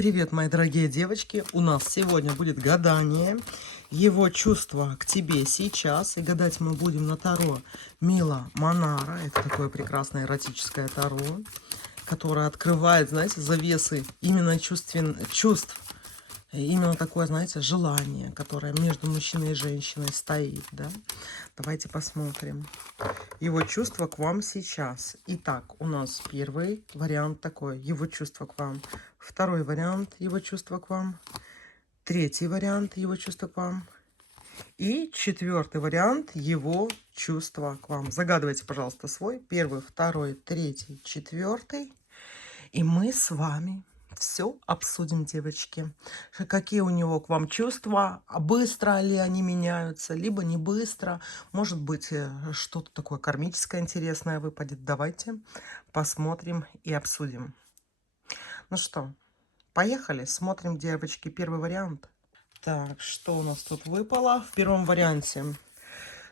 Привет, мои дорогие девочки! У нас сегодня будет гадание. Его чувства к тебе сейчас. И гадать мы будем на таро Мила Монара. Это такое прекрасное эротическое таро, которое открывает, знаете, завесы именно чувств. Именно такое, знаете, желание, которое между мужчиной и женщиной стоит, да? Давайте посмотрим. Его чувства к вам сейчас. Итак, у нас первый вариант такой. Его чувства к вам. Второй вариант. Его чувства к вам. Третий вариант. Его чувства к вам. И четвертый вариант. Его чувства к вам. Загадывайте, пожалуйста, свой. Первый, второй, третий, четвертый. И мы с вами все обсудим, девочки. Какие у него к вам чувства, быстро ли они меняются, либо не быстро. Может быть, что-то такое кармическое интересное выпадет. Давайте посмотрим и обсудим. Ну что, поехали, смотрим, девочки, первый вариант. Так, что у нас тут выпало в первом варианте?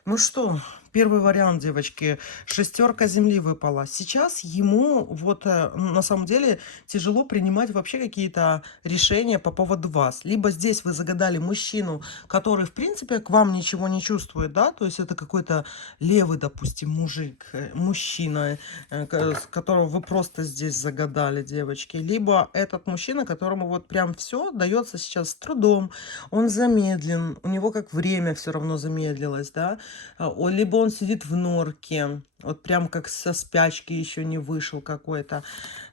Ну что, первый вариант, девочки, шестерка земли выпала. Сейчас ему вот на самом деле тяжело принимать вообще какие-то решения по поводу вас. Либо здесь вы загадали мужчину, который в принципе к вам ничего не чувствует, да, то есть это какой-то левый, допустим, мужик, мужчина, которого вы просто здесь загадали, девочки. Либо этот мужчина, которому вот прям все дается сейчас с трудом, он замедлен, у него как время все равно замедлилось, да. Либо он сидит в норке, вот прям как со спячки еще не вышел какой-то.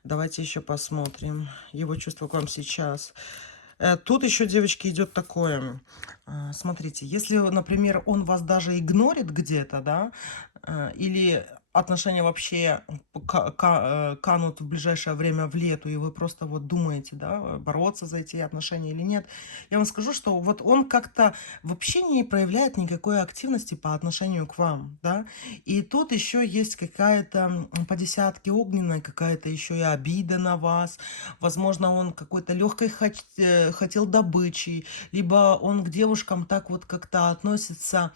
Давайте еще посмотрим его чувство к вам сейчас. Тут еще, девочки, идет такое. Смотрите, если, например, он вас даже игнорит где-то, да, или отношения вообще канут в ближайшее время в лету, и вы просто вот думаете, да, бороться за эти отношения или нет, я вам скажу, что вот он как-то вообще не проявляет никакой активности по отношению к вам, да, и тут еще есть какая-то по десятке огненная, какая-то еще и обида на вас, возможно, он какой-то легкой хотел добычи, либо он к девушкам так вот как-то относится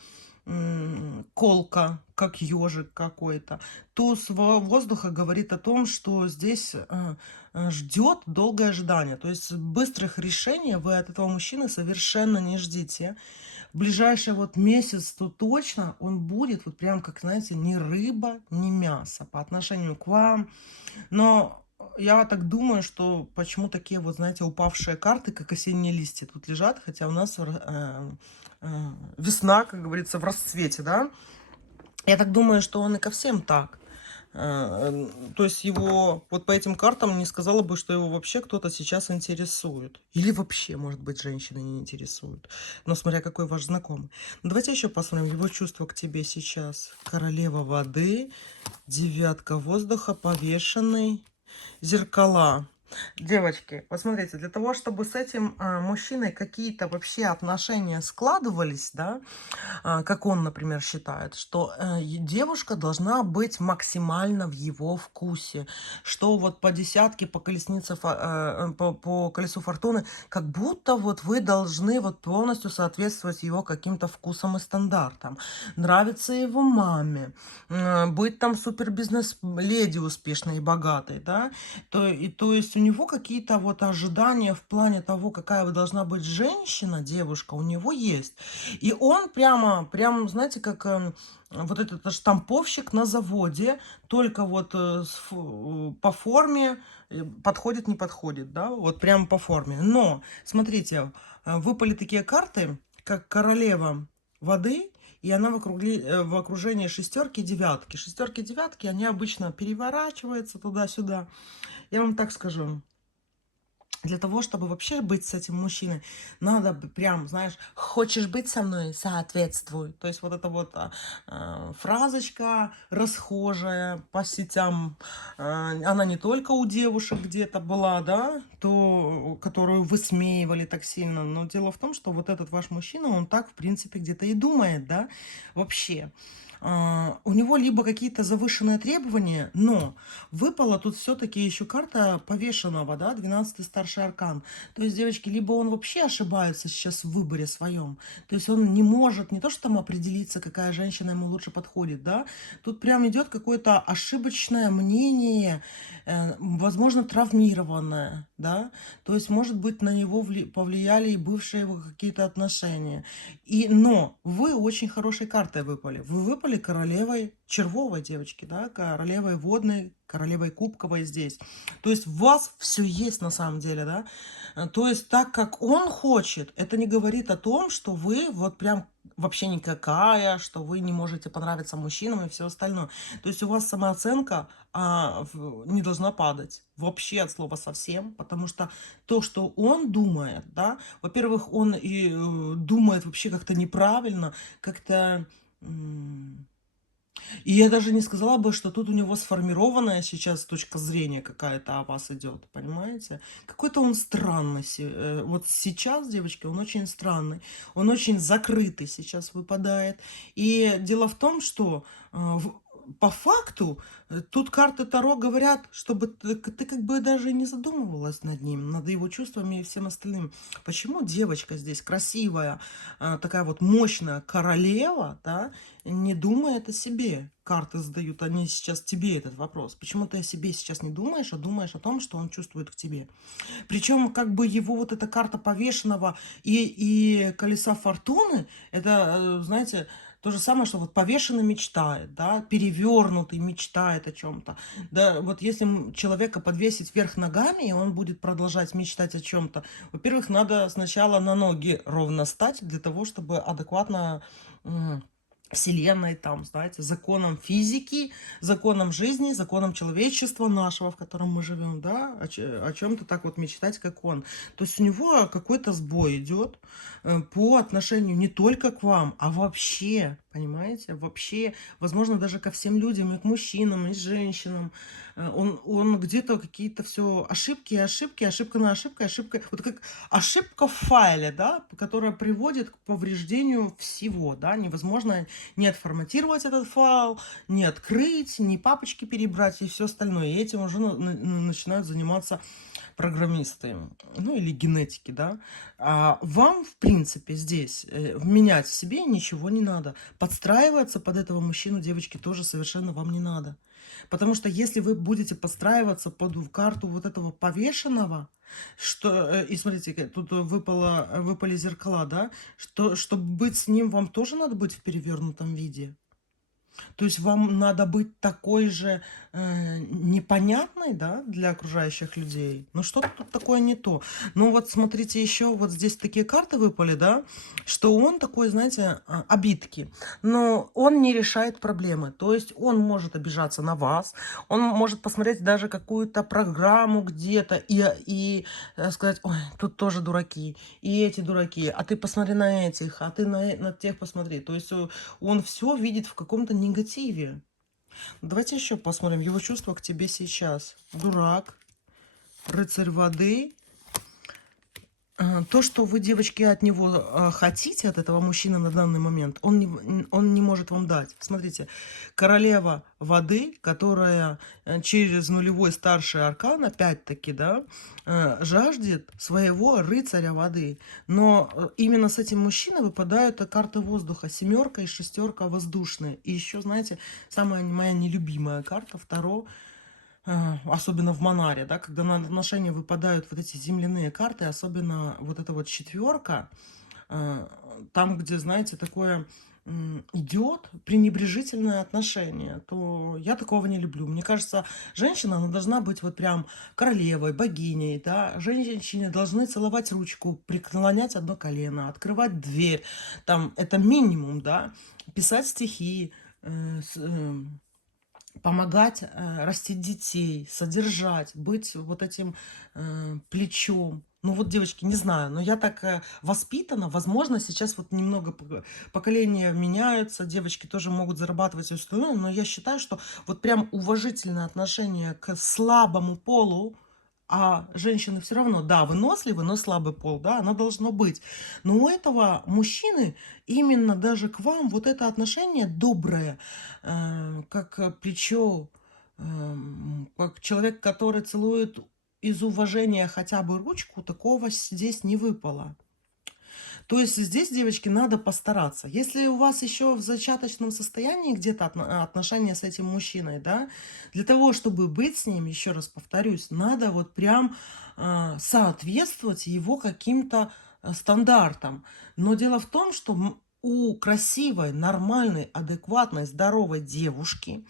колка, как ежик какой-то. Туз воздуха говорит о том, что здесь ждет долгое ожидание. То есть быстрых решений вы от этого мужчины совершенно не ждите. В ближайший вот месяц, то точно он будет вот прям как, знаете, ни рыба, ни мясо по отношению к вам. Но я так думаю, что почему такие вот, знаете, упавшие карты, как осенние листья, тут лежат, хотя у нас весна, как говорится, в расцвете, да. Я так думаю, что он и ко всем так. То есть его вот по этим картам не сказала бы, что его вообще кто-то сейчас интересует. Или вообще, может быть, женщины не интересуют. Но смотря какой ваш знакомый. Ну, давайте еще посмотрим его чувства к тебе сейчас. Королева воды, девятка воздуха, повешенный, зеркала. Девочки, посмотрите, для того, чтобы с этим мужчиной какие-то вообще отношения складывались, да, как он, например, считает, что девушка должна быть максимально в его вкусе, что вот по десятке, по колеснице, по колесу фортуны, как будто вот вы должны вот полностью соответствовать его каким-то вкусам и стандартам, нравится его маме, быть там супер бизнес-леди успешной и богатой, да, то есть у него какие-то вот ожидания в плане того, какая вы должна быть женщина, девушка, у него есть. И он прям, знаете, как вот этот штамповщик на заводе, только вот по форме подходит, не подходит, да, вот прям по форме. Но, смотрите, выпали такие карты, как королева воды, и она в окружении шестерки и девятки. Шестерки и девятки, они обычно переворачиваются туда-сюда. Я вам так скажу. Для того, чтобы вообще быть с этим мужчиной, надо прям, знаешь, хочешь быть со мной, соответствуй. То есть вот эта вот фразочка расхожая по сетям, она не только у девушек где-то была, да, которую высмеивали так сильно, но дело в том, что вот этот ваш мужчина, он так, в принципе, где-то и думает, да, вообще. У него либо какие-то завышенные требования, но выпала тут все-таки еще карта повешенного, да, 12-й старший аркан. То есть, девочки, либо он вообще ошибается сейчас в выборе своем, то есть он не может не то, что там определиться, какая женщина ему лучше подходит, да, тут прям идет какое-то ошибочное мнение, возможно, травмированное, да, то есть, может быть, на него повлияли и бывшие его какие-то отношения. Но вы очень хорошей картой выпали. Вы выпали королевой червовой, девочки, да, королевой водной, королевой кубковой здесь. То есть у вас все есть на самом деле, да. То есть так, как он хочет, это не говорит о том, что вы вот прям вообще никакая, что вы не можете понравиться мужчинам и все остальное. То есть у вас самооценка не должна падать вообще от слова совсем, потому что то, что он думает, да, во-первых, он и думает вообще как-то неправильно, как-то... И я даже не сказала бы, что тут у него сформированная сейчас точка зрения какая-то о вас идет, понимаете? Какой-то он странный. Вот сейчас, девочки, он очень странный. Он очень закрытый сейчас выпадает. И дело в том, что по факту тут карты Таро говорят, чтобы ты как бы даже не задумывалась над ним, над его чувствами и всем остальным. Почему девочка здесь красивая, такая вот мощная королева, да, не думает о себе? Карты задают они сейчас тебе этот вопрос. Почему ты о себе сейчас не думаешь, а думаешь о том, что он чувствует к тебе? Причем как бы его вот эта карта повешенного и колеса фортуны, это, знаете, то же самое, что вот повешенный мечтает, да, перевернутый мечтает о чем-то. Да, вот если человека подвесить вверх ногами, и он будет продолжать мечтать о чем-то, во-первых, надо сначала на ноги ровно стать для того, чтобы адекватно Вселенной, там, знаете, законом физики, законом жизни, законом человечества нашего, в котором мы живем, да, о чем-то так вот мечтать, как он. То есть у него какой-то сбой идет по отношению не только к вам, а вообще, понимаете, вообще, возможно, даже ко всем людям, и к мужчинам, и женщинам. Он где-то какие-то все ошибки, ошибки, ошибка на ошибка, ошибка, вот как ошибка в файле, да, которая приводит к повреждению всего, да, невозможно не отформатировать этот файл, не открыть, не папочки перебрать и все остальное. И этим уже начинают заниматься программисты, ну или генетики, да. А вам, в принципе, здесь менять в себе ничего не надо. Подстраиваться под этого мужчину, девочки, тоже совершенно вам не надо. Потому что если вы будете подстраиваться под карту вот этого повешенного, что, и смотрите, тут выпали зеркала, да, что, чтобы быть с ним, вам тоже надо быть в перевернутом виде. То есть вам надо быть такой же непонятной, да, для окружающих людей. Ну что-то тут такое не то. Ну вот смотрите, еще вот здесь такие карты выпали, да, что он такой, знаете, обидки. Но он не решает проблемы. То есть он может обижаться на вас, он может посмотреть даже какую-то программу где-то и сказать, ой, тут тоже дураки, и эти дураки, а ты посмотри на этих, а ты на тех посмотри. То есть он все видит в каком-то негативе. Давайте еще посмотрим его чувства к тебе сейчас. Дурак, рыцарь воды. То, что вы, девочки, от него хотите, от этого мужчины на данный момент, он не может вам дать. Смотрите, королева воды, которая через нулевой старший аркан, опять-таки, да, жаждет своего рыцаря воды. Но именно с этим мужчиной выпадают карты воздуха. Семерка и шестерка воздушные. И еще, знаете, самая моя нелюбимая карта, второго, особенно в Монаре, да, когда на отношения выпадают вот эти земляные карты, особенно вот эта вот четверка, там, где, знаете, такое идет пренебрежительное отношение, то я такого не люблю. Мне кажется, женщина, она должна быть вот прям королевой, богиней, да, женщины должны целовать ручку, преклонять одно колено, открывать дверь, там, это минимум, да, писать стихи, помогать растить детей, содержать, быть вот этим плечом. Ну вот, девочки, не знаю, но я так воспитана. Возможно, сейчас вот немного поколения меняются, девочки тоже могут зарабатывать и остальное, но я считаю, что вот прям уважительное отношение к слабому полу, А женщины все равно, да, выносливы, но слабый пол, да, оно должно быть. Но у этого мужчины именно даже к вам вот это отношение доброе, как плечо, как человек, который целует из уважения хотя бы ручку, такого здесь не выпало. То есть здесь, девочки, надо постараться. Если у вас еще в зачаточном состоянии где-то отношения с этим мужчиной, да, для того, чтобы быть с ним, еще раз повторюсь, надо вот прям соответствовать его каким-то стандартам. Но дело в том, что у красивой, нормальной, адекватной, здоровой девушки,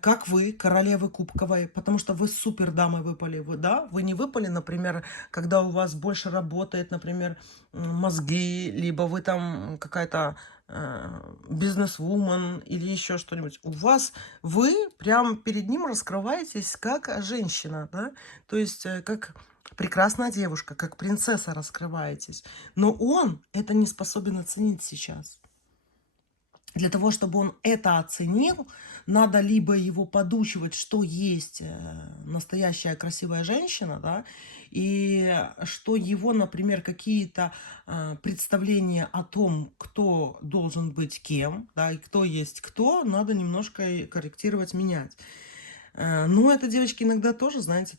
как вы, королевы кубковой, потому что вы супер дамой выпали, вы, да, вы не выпали, например, когда у вас больше работает, например, мозги, либо вы там какая-то бизнес-вумен или еще что-нибудь. У вас, вы прям перед ним раскрываетесь как женщина, да, то есть как прекрасная девушка, как принцесса раскрываетесь. Но он это не способен оценить сейчас. Для того, чтобы он это оценил, надо либо его подучивать, что есть настоящая красивая женщина, да, и что его, например, какие-то представления о том, кто должен быть кем, да, и кто есть кто, надо немножко корректировать, менять. Но это, девочки, иногда тоже, знаете,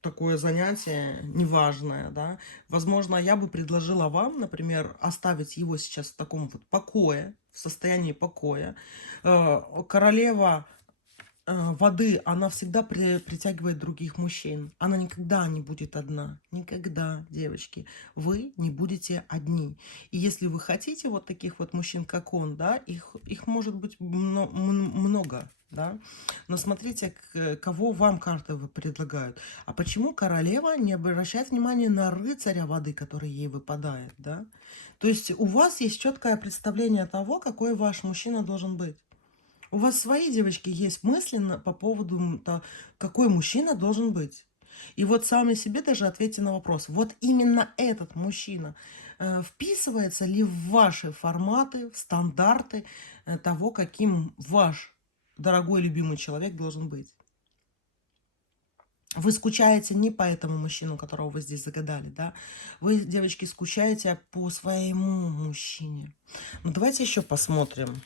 такое занятие неважное, да. Возможно, я бы предложила вам, например, оставить его сейчас в таком вот покое, в состоянии покоя. Королева воды, она всегда притягивает других мужчин. Она никогда не будет одна. Никогда, девочки. Вы не будете одни. И если вы хотите вот таких вот мужчин, как он, да, их может быть много, да. Но смотрите, кого вам карты предлагают. А почему королева не обращает внимания на рыцаря воды, который ей выпадает, да? То есть у вас есть четкое представление того, какой ваш мужчина должен быть. У вас свои, девочки, есть мысли по поводу того, какой мужчина должен быть. И вот сами себе даже ответьте на вопрос. Вот именно этот мужчина вписывается ли в ваши форматы, в стандарты того, каким ваш дорогой любимый человек должен быть. Вы скучаете не по этому мужчину, которого вы здесь загадали, да? Вы, девочки, скучаете по своему мужчине. Ну, давайте еще посмотрим.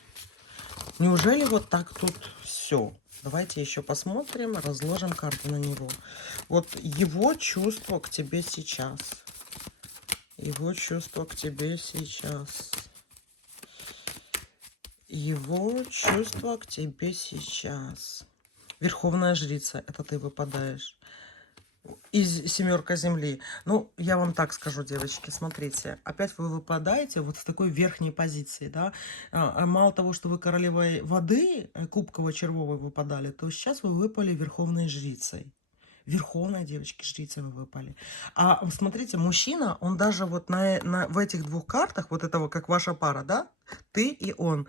Неужели вот так тут все? Давайте еще посмотрим, разложим карты на него. Вот его чувство к тебе сейчас. Его чувство к тебе сейчас. Его чувство к тебе сейчас. Верховная жрица, это ты выпадаешь. Из семерка земли. Ну, я вам так скажу, девочки, смотрите. Опять вы выпадаете вот в такой верхней позиции, да. Мало того, что вы королевой воды, кубково-червовой выпадали, то сейчас вы выпали верховной жрицей. Верховной, девочки, жрицей вы выпали. А смотрите, мужчина, он даже вот в этих двух картах, вот этого, как ваша пара, да, ты и он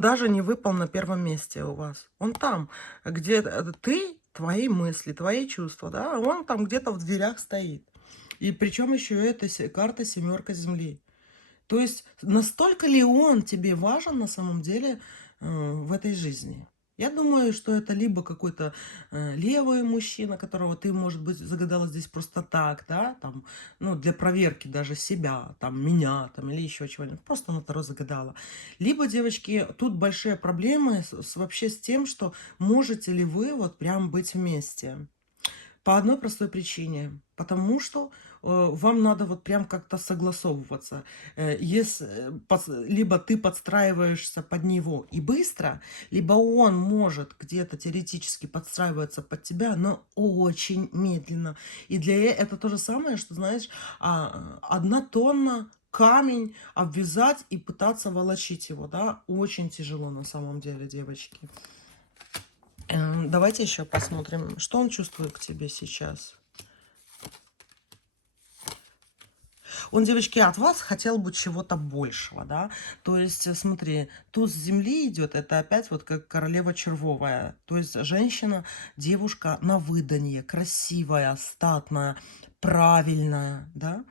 даже не выпал на первом месте у вас. Он там, где ты, твои мысли, твои чувства, да, он там где-то в дверях стоит. И причем еще эта карта семерка земли. То есть настолько ли он тебе важен на самом деле в этой жизни? Я думаю, что это либо какой-то левый мужчина, которого ты, может быть, загадала здесь просто так, да, там, ну, для проверки даже себя, там, меня, там, или еще чего-нибудь, просто на Таро загадала. Либо, девочки, тут большие проблемы вообще с тем, что можете ли вы вот прям быть вместе. По одной простой причине. Потому что вам надо вот прям как-то согласовываться. Либо ты подстраиваешься под него и быстро, либо он может где-то теоретически подстраиваться под тебя, но очень медленно. И это то же самое, что, знаешь, 1 тонна камень обвязать и пытаться волочить его, да, очень тяжело на самом деле, девочки. Давайте еще посмотрим, что он чувствует к тебе сейчас. Он, девочки, от вас хотел бы чего-то большего, да. То есть, смотри, туз земли идет, это опять вот как королева червовая. То есть женщина, девушка на выданье, красивая, статная, правильная, да.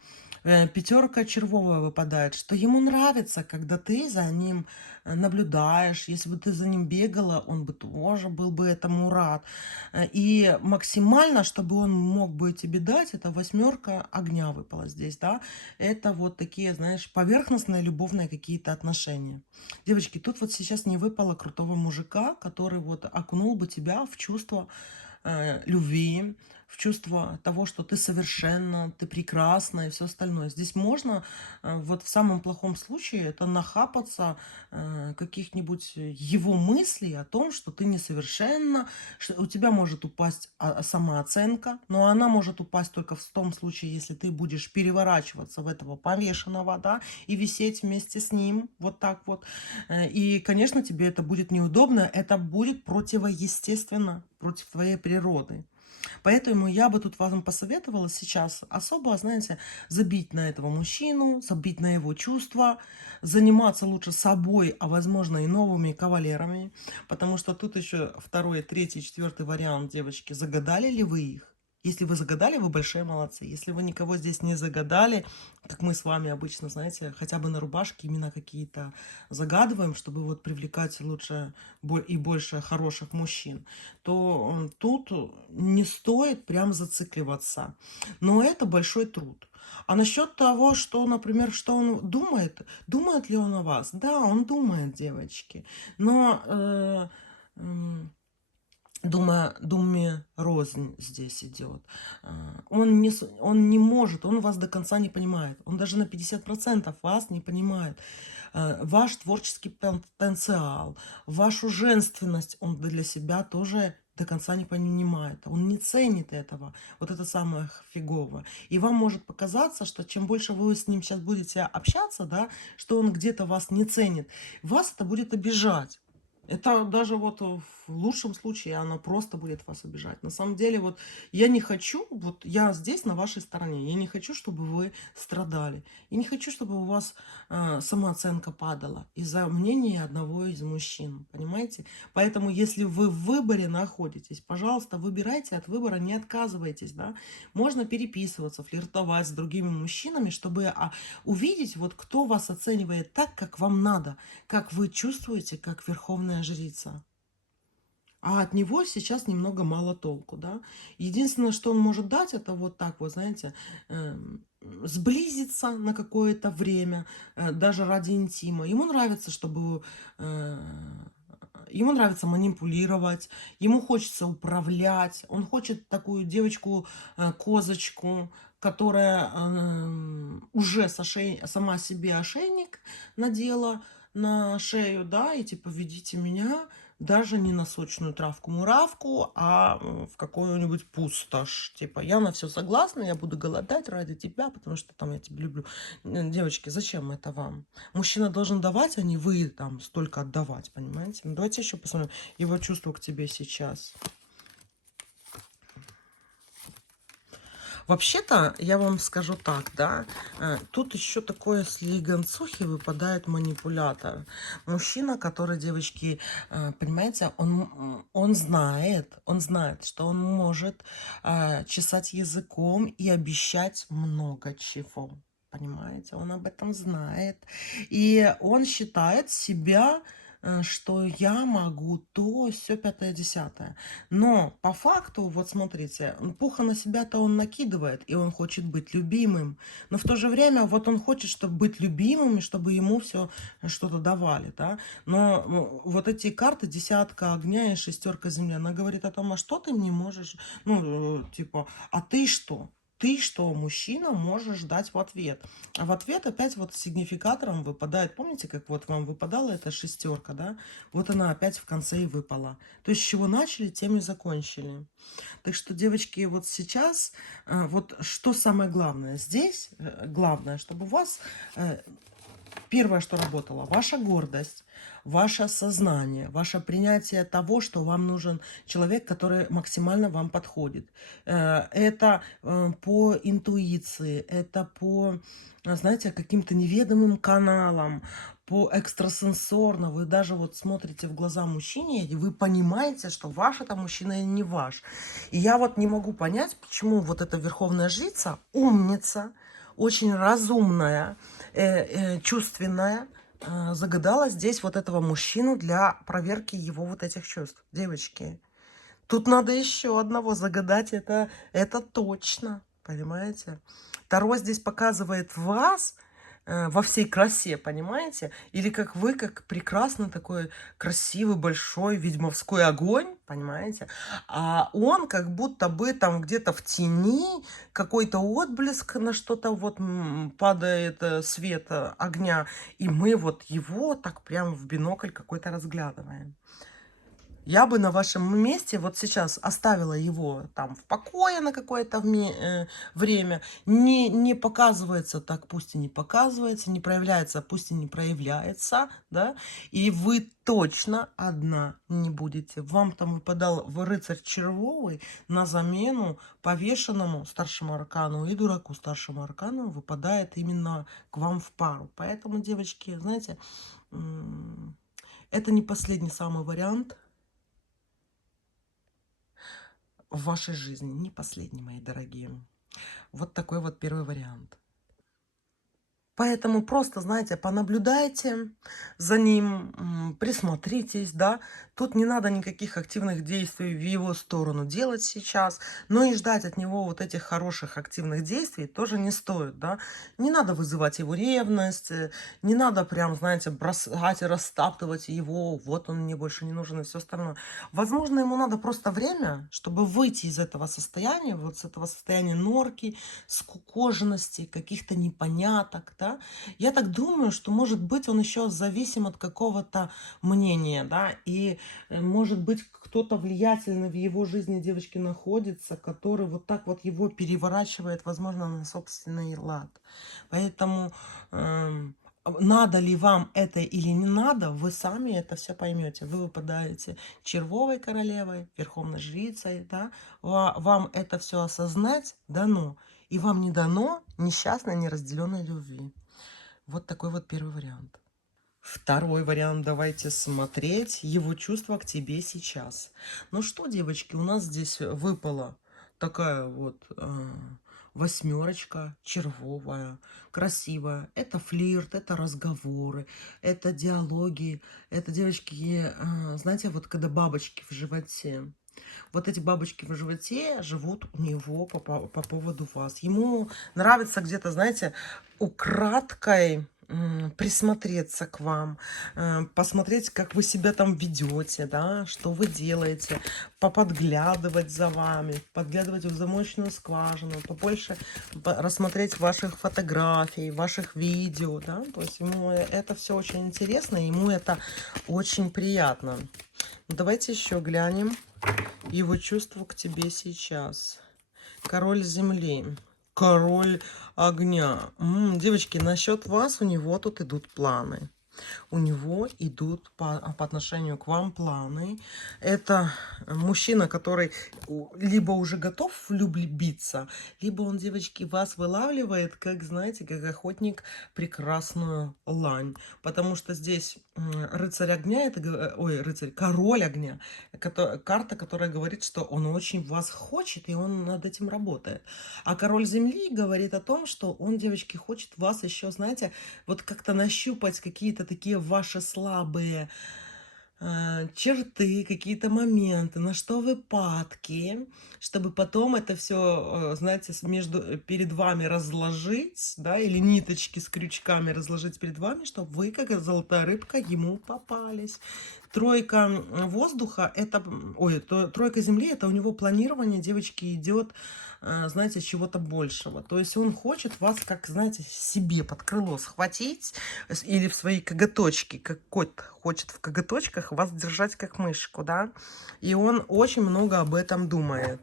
Пятерка червовая выпадает, что ему нравится, когда ты за ним наблюдаешь. Если бы ты за ним бегала, он бы тоже был бы этому рад. И максимально, чтобы он мог бы тебе дать, это восьмерка огня выпала здесь, да. Это вот такие, знаешь, поверхностные любовные какие-то отношения. Девочки, тут вот сейчас не выпало крутого мужика, который вот окунул бы тебя в чувство любви, в чувство того, что ты совершенна, ты прекрасна и все остальное. Здесь можно, вот в самом плохом случае, это нахапаться каких-нибудь его мыслей о том, что ты несовершенна, что у тебя может упасть самооценка, но она может упасть только в том случае, если ты будешь переворачиваться в этого повешенного, да, и висеть вместе с ним, вот так вот. И, конечно, тебе это будет неудобно, это будет противоестественно, против твоей природы. Поэтому я бы тут вам посоветовала сейчас особо, знаете, забить на этого мужчину, забить на его чувства, заниматься лучше собой, а возможно и новыми кавалерами, потому что тут еще второй, третий, четвертый вариант, девочки, загадали ли вы их? Если вы загадали, вы большие молодцы. Если вы никого здесь не загадали, как мы с вами обычно, знаете, хотя бы на рубашке имена какие-то загадываем, чтобы вот привлекать лучше и больше хороших мужчин, то тут не стоит прям зацикливаться. Но это большой труд. А насчет того, что, например, что он думает, думает ли он о вас? Да, он думает, девочки. Но думе рознь здесь идет. Он не может, он вас до конца не понимает. Он даже на 50% вас не понимает. Ваш творческий потенциал, вашу женственность он для себя тоже до конца не понимает. Он не ценит этого. Вот это самое фиговое. И вам может показаться, что чем больше вы с ним сейчас будете общаться, да, что он где-то вас не ценит, вас это будет обижать. Это даже вот в лучшем случае она просто будет вас обижать. На самом деле, вот я не хочу, вот я здесь на вашей стороне, я не хочу, чтобы вы страдали. Я не хочу, чтобы у вас самооценка падала из-за мнения одного из мужчин, понимаете? Поэтому, если вы в выборе находитесь, пожалуйста, выбирайте от выбора, не отказывайтесь, да. Можно переписываться, флиртовать с другими мужчинами, чтобы увидеть, вот кто вас оценивает так, как вам надо, как вы чувствуете, как верховная жрица. А от него сейчас немного мало толку, да. Единственное, что он может дать, это вот так вот, знаете, сблизиться на какое-то время, даже ради интима. Ему нравится, чтобы... Ему нравится манипулировать, ему хочется управлять, он хочет такую девочку-козочку, которая уже сама себе ошейник надела на шею, да, и типа ведите меня даже не на сочную травку-муравку, а в какую-нибудь пустошь. Типа я на все согласна, я буду голодать ради тебя, потому что там я тебя люблю. Девочки, зачем это вам? Мужчина должен давать, а не вы там столько отдавать, понимаете? Ну, давайте еще посмотрим его чувства к тебе сейчас. Вообще-то, я вам скажу так, да, тут еще такое слегонцухи выпадает манипулятор. Мужчина, который, девочки, понимаете, он знает, что он может чесать языком и обещать много чего. Понимаете, он об этом знает. И он считает себя, что я могу то, все пятое, десятое. Но по факту, вот смотрите, пуха на себя-то он накидывает, и он хочет быть любимым. Но в то же время вот он хочет, чтобы быть любимым, и чтобы ему все что-то давали, да. Но вот эти карты, десятка огня и шестерка земли, она говорит о том, а что ты мне можешь, ну, типа, а ты что? Ты что, мужчина, можешь дать в ответ? А в ответ опять вот сигнификатором выпадает, помните, как вот вам выпадала эта шестерка, да? Вот она опять в конце и выпала. То есть с чего начали, тем и закончили. Так что, девочки, вот сейчас, вот что самое главное? Здесь главное, чтобы у вас первое, что работало, ваша гордость, ваше сознание, ваше принятие того, что вам нужен человек, который максимально вам подходит. Это по интуиции, это по, знаете, каким-то неведомым каналам, по экстрасенсорно. Вы даже вот смотрите в глаза мужчине, и вы понимаете, что ваш это мужчина и не ваш. И я вот не могу понять, почему вот эта верховная жрица, умница, очень разумная, чувственная, загадала здесь вот этого мужчину для проверки его вот этих чувств. Девочки, тут надо еще одного загадать, это точно, понимаете? Таро здесь показывает вас во всей красе, понимаете? Или как вы, как прекрасный такой красивый большой ведьмовской огонь, понимаете? А он как будто бы там где-то в тени, какой-то отблеск на что-то вот падает свет огня, и мы вот его так прям в бинокль какой-то разглядываем. Я бы на вашем месте вот сейчас оставила его там в покое на какое-то время. Не показывается так, пусть и не показывается, не проявляется, пусть и не проявляется, да. И вы точно одна не будете. Вам там выпадал рыцарь червовый на замену повешенному старшему аркану и дураку старшему аркану выпадает именно к вам в пару. Поэтому, девочки, знаете, это не последний самый вариант в вашей жизни, не последний, мои дорогие. Вот такой вот первый вариант. Поэтому просто, знаете, понаблюдайте за ним, присмотритесь, да. Тут не надо никаких активных действий в его сторону делать сейчас, но и ждать от него вот этих хороших активных действий тоже не стоит, да. Не надо вызывать его ревность, не надо прям, знаете, бросать и растаптывать его, вот он мне больше не нужен и все остальное. Возможно, ему надо просто время, чтобы выйти из этого состояния, вот с этого состояния норки, скукоженности, каких-то непоняток, да. Я так думаю, что, может быть, он еще зависим от какого-то мнения, да, и, может быть, кто-то влиятельный в его жизни, девочки, находится, который вот так вот его переворачивает, возможно, на собственный лад. Поэтому надо ли вам это или не надо, вы сами это все поймете. Вы выпадаете червовой королевой, верховной жрицей, да, вам это все осознать дано, и вам не дано несчастной, неразделенной любви. Вот такой вот первый вариант. Второй вариант, давайте смотреть его чувства к тебе сейчас. Ну что, девочки, у нас здесь выпала такая вот восьмерочка червовая, красивая. Это флирт, это разговоры, это диалоги, это, девочки, знаете, вот когда бабочки в животе. Вот эти бабочки в животе живут у него по поводу вас. Ему нравится где-то, знаете, украдкой присмотреться к вам, посмотреть, как вы себя там ведете, да, что вы делаете, поподглядывать за вами, подглядывать в замочную скважину, побольше рассмотреть ваших фотографий, ваших видео, да, то есть ему это все очень интересно, ему это очень приятно. Давайте еще глянем его чувство к тебе сейчас. Король земли, король огня. Девочки, насчет вас у него тут идут планы. У него идут по отношению к вам планы. Это мужчина, который либо уже готов влюбиться, либо он, девочки, вас вылавливает, как, знаете, как охотник прекрасную лань. Потому что здесь рыцарь огня, это, ой, рыцарь, король огня, карта, которая говорит, что он очень вас хочет, и он над этим работает. А король земли говорит о том, что он, девочки, хочет вас еще, знаете, вот как-то нащупать какие-то такие ваши слабые черты, какие-то моменты, на что вы падки, чтобы потом это все, знаете, перед вами разложить, да, или ниточки с крючками разложить перед вами, чтобы вы, как золотая рыбка, ему попались. Тройка воздуха, это, ой, тройка земли, это у него планирование, девочки, идет, знаете, чего-то большего. То есть он хочет вас, как, знаете, себе под крыло схватить или в свои коготочки, как кот хочет в коготочках вас держать, как мышку, да. И он очень много об этом думает.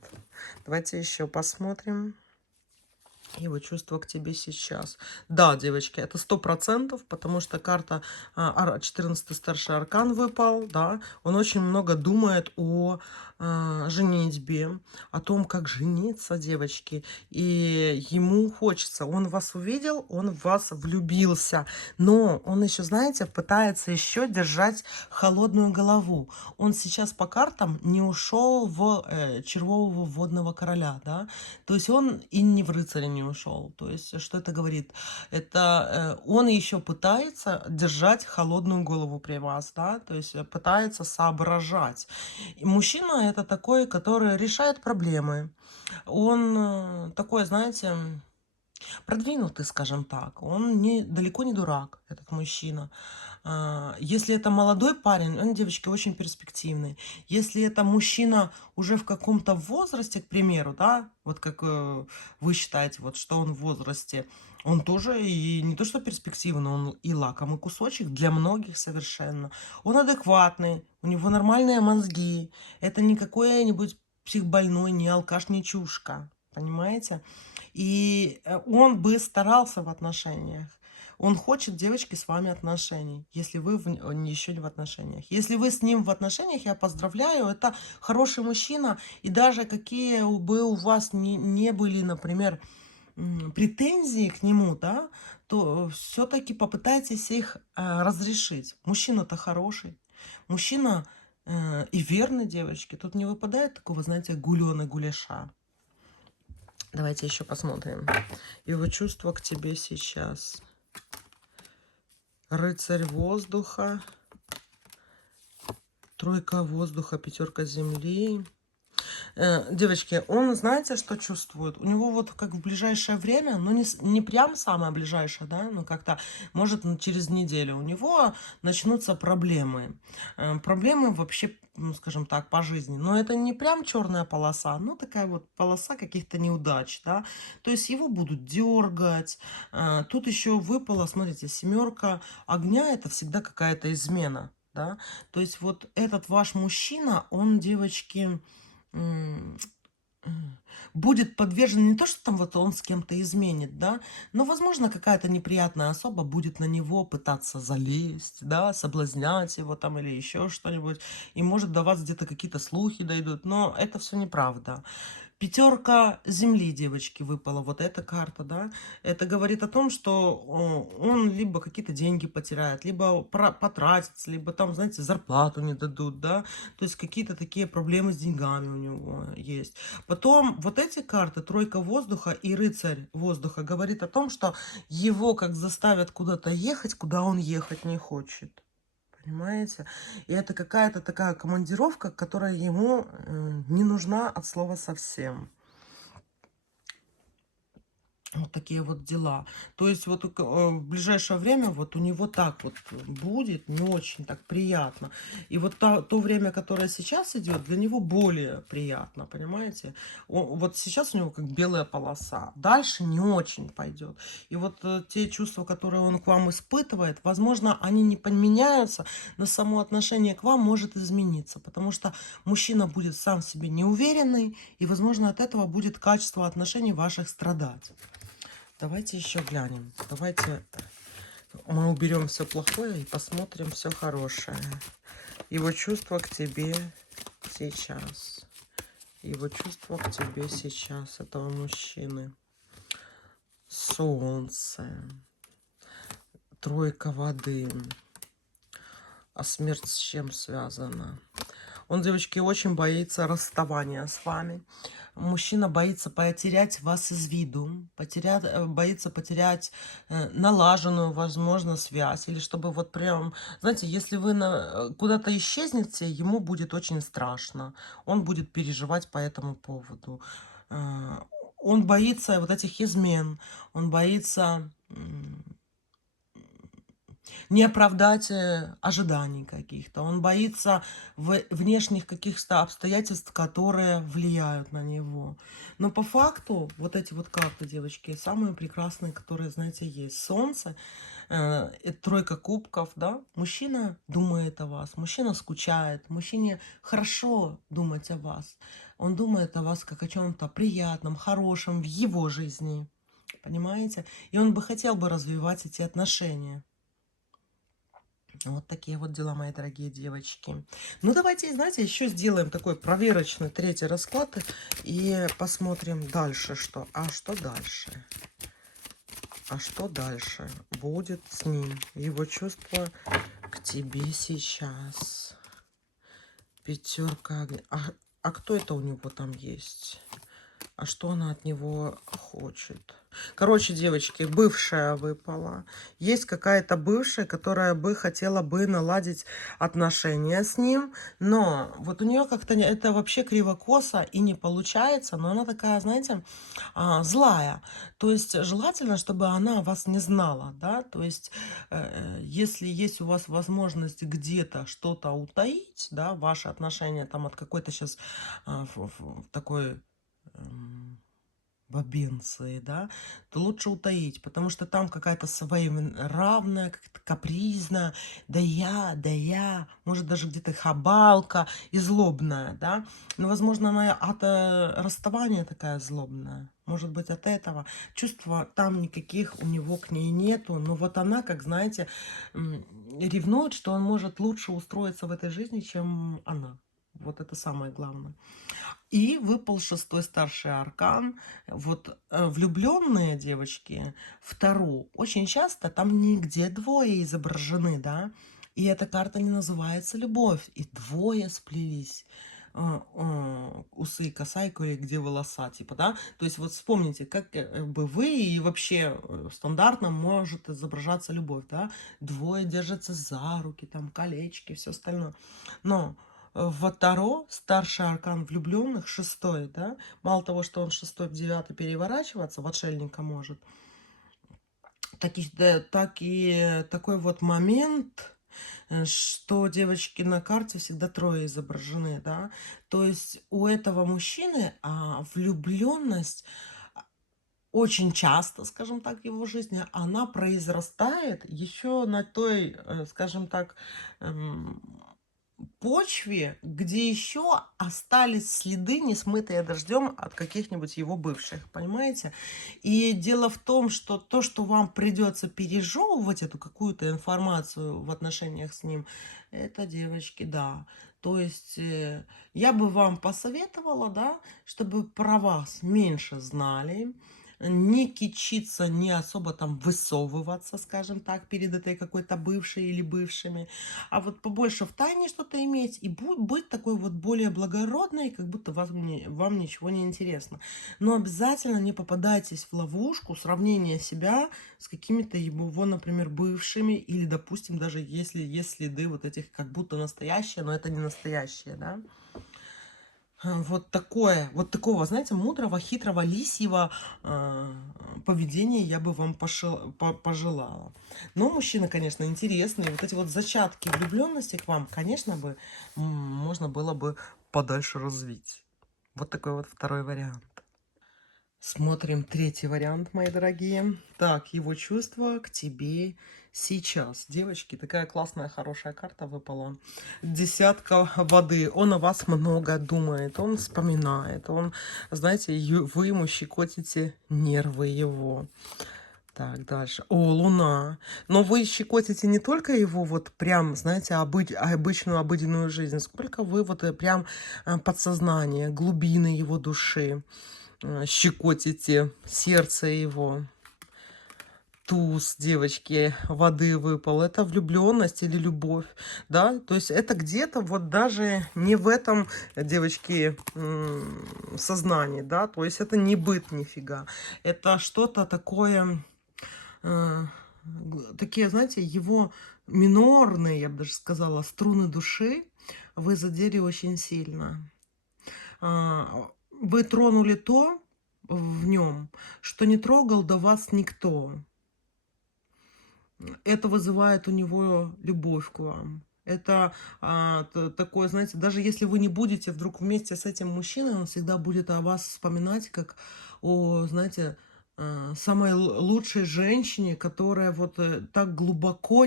Давайте еще посмотрим его чувства к тебе сейчас. Да, девочки, это 100%, потому что карта 14 старший аркан выпал, да. Он очень много думает о женитьбе, о том, как жениться, девочки. И ему хочется, он вас увидел, он в вас влюбился, но он еще, знаете, пытается еще держать холодную голову. Он сейчас по картам не ушел в червового водного короля, да. То есть он и не в рыцаря не ушел. То есть, что это говорит? Это он еще пытается держать холодную голову при вас, да, то есть пытается соображать. И мужчина это такой, который решает проблемы. Он такой, знаете, продвинутый, скажем так. Он далеко не дурак, этот мужчина. Если это молодой парень, он, девочки, очень перспективный. Если это мужчина уже в каком-то возрасте, к примеру, да, вот как вы считаете, вот что он в возрасте, он тоже и не то что перспективный, он и лакомый кусочек для многих совершенно. Он адекватный, у него нормальные мозги. Это не какой-нибудь психбольной, не алкаш, не чушка. Понимаете? И он бы старался в отношениях. Он хочет, девочки, с вами отношений, если вы еще не в отношениях. Если вы с ним в отношениях, я поздравляю, это хороший мужчина. И даже какие бы у вас не были, например, претензии к нему, да, то все-таки попытайтесь их разрешить. Мужчина-то хороший. Мужчина и верный, девочки. Тут не выпадает такого, знаете, гуленый гуляша. Давайте еще посмотрим. Его чувство к тебе сейчас. Рыцарь воздуха. Тройка воздуха, пятерка земли. Девочки, он, знаете, что чувствует? У него вот как в ближайшее время, ну не прям самое ближайшее, да, ну как-то, может, через неделю у него начнутся проблемы. Проблемы вообще, ну, скажем так, по жизни. Но это не прям черная полоса, ну такая вот полоса каких-то неудач, да. То есть его будут дергать. Тут еще выпала, смотрите, семерка огня, это всегда какая-то измена, да. То есть вот этот ваш мужчина, он, девочки, будет подвержен не то, что там вот он с кем-то изменит, да, но, возможно, какая-то неприятная особа будет на него пытаться залезть, да, соблазнять его там или еще что-нибудь, и может до вас где-то какие-то слухи дойдут, но это все неправда. Пятерка земли, девочки, выпала. Вот эта карта, да. Это говорит о том, что он либо какие-то деньги потеряет, либо потратится, либо там, знаете, зарплату не дадут, да. То есть какие-то такие проблемы с деньгами у него есть. Потом вот эти карты, тройка воздуха и рыцарь воздуха, говорит о том, что его как заставят куда-то ехать, куда он ехать не хочет. Понимаете? И это какая-то такая командировка, которая ему не нужна от слова совсем. Вот такие вот дела. То есть вот в ближайшее время вот у него так вот будет, не очень так приятно. И вот то время, которое сейчас идет, для него более приятно, понимаете? Вот сейчас у него как белая полоса. Дальше не очень пойдет. И вот те чувства, которые он к вам испытывает, возможно, они не поменяются, но само отношение к вам может измениться. Потому что мужчина будет сам в себе неуверенный, и, возможно, от этого будет качество отношений ваших страдать. Давайте еще глянем. Давайте мы уберем все плохое и посмотрим все хорошее. Его чувство к тебе сейчас. Его чувство к тебе сейчас, этого мужчины. Солнце. Тройка воды. А смерть с чем связана? Он, девочки, очень боится расставания с вами. Мужчина боится потерять вас из виду, боится потерять налаженную, возможно, связь. Или чтобы вот прям, знаете, если вы куда-то исчезнете, ему будет очень страшно. Он будет переживать по этому поводу. Он боится вот этих измен. Он боится не оправдать ожиданий каких-то. Он боится внешних каких-то обстоятельств, которые влияют на него. Но по факту вот эти вот карты, девочки, самые прекрасные, которые, знаете, есть. Солнце, тройка кубков, да. Мужчина думает о вас, мужчина скучает, мужчине хорошо думать о вас. Он думает о вас как о чем-то приятном, хорошем в его жизни. Понимаете? И он бы хотел бы развивать эти отношения. Вот такие вот дела, мои дорогие девочки. Ну, давайте, знаете, еще сделаем такой проверочный третий расклад и посмотрим дальше, что. А что дальше? А что дальше будет с ним? Его чувства к тебе сейчас. Пятерка огня. А кто это у него там есть? А что она от него хочет? Короче, девочки, бывшая выпала. Есть какая-то бывшая, которая бы хотела бы наладить отношения с ним, но вот у нее как-то это вообще криво-косо и не получается, но она такая, знаете, злая. То есть желательно, чтобы она вас не знала, да, то есть если есть у вас возможность где-то что-то утаить, да, ваши отношения там от какой-то сейчас такой бабенции, да, то лучше утаить, потому что там какая-то своенравная, как-то капризная, да я, может даже где-то хабалка и злобная, да, но, возможно, она от расставания такая злобная, может быть, от этого. Чувства там никаких у него к ней нету, но вот она, как знаете, ревнует, что он может лучше устроиться в этой жизни, чем она. Вот это самое главное. И выпал шестой старший аркан. Вот влюбленные девочки в Таро очень часто там нигде двое изображены, да. И эта карта не называется любовь. И двое сплелись. Усы и косайку или где волоса, типа, да. То есть вот вспомните, как бы вы и вообще стандартно может изображаться любовь, да. Двое держатся за руки, там колечки, все остальное. Но в Таро старший аркан влюбленных, шестой, да, мало того, что он шестой в девятый переворачиваться, в отшельника может, так и такой вот момент, что девочки на карте всегда трое изображены, да, то есть у этого мужчины влюбленность очень часто, скажем так, в его жизни, она произрастает еще на той, скажем так, эм, почве, где еще остались следы, не смытые дождем от каких-нибудь его бывших, понимаете? И дело в том, что то, что вам придется пережевывать эту какую-то информацию в отношениях с ним, это, девочки, да. То есть я бы вам посоветовала, да, чтобы про вас меньше знали, не кичиться, не особо там высовываться, скажем так, перед этой какой-то бывшей или бывшими, а вот побольше в тайне что-то иметь и быть такой вот более благородной, как будто вам ничего не интересно. Но обязательно не попадайтесь в ловушку сравнения себя с какими-то его, например, бывшими, или, допустим, даже если есть следы вот этих как будто настоящие, но это не настоящие, да. Вот такое, вот такого, знаете, мудрого, хитрого, лисьего поведения я бы вам пожелала. Но мужчина, конечно, интересный. Вот эти вот зачатки влюбленности к вам, конечно, бы можно было бы подальше развить. Вот такой вот второй вариант. Смотрим третий вариант, мои дорогие. Так, его чувства к тебе сейчас. Девочки, такая классная, хорошая карта выпала. Десятка воды. Он о вас много думает, он вспоминает. Он, знаете, вы ему щекотите нервы его. Так, дальше. О, Луна. Но вы щекотите не только его вот прям, знаете, обычную обыденную жизнь, сколько вы вот прям подсознание, глубины его души щекотите, сердце его. Туз, девочки, воды выпал. Это влюбленность или любовь, да? То есть это где-то вот даже не в этом, девочки, сознании, да? То есть это не быт нифига. Это что-то такое, такие, знаете, его минорные, я бы даже сказала, струны души вы задели очень сильно. Вы тронули то в нем, что не трогал до вас никто. Это вызывает у него любовь к вам. Это такое, знаете, даже если вы не будете вдруг вместе с этим мужчиной, он всегда будет о вас вспоминать как о, знаете, самой лучшей женщине, которая вот так глубоко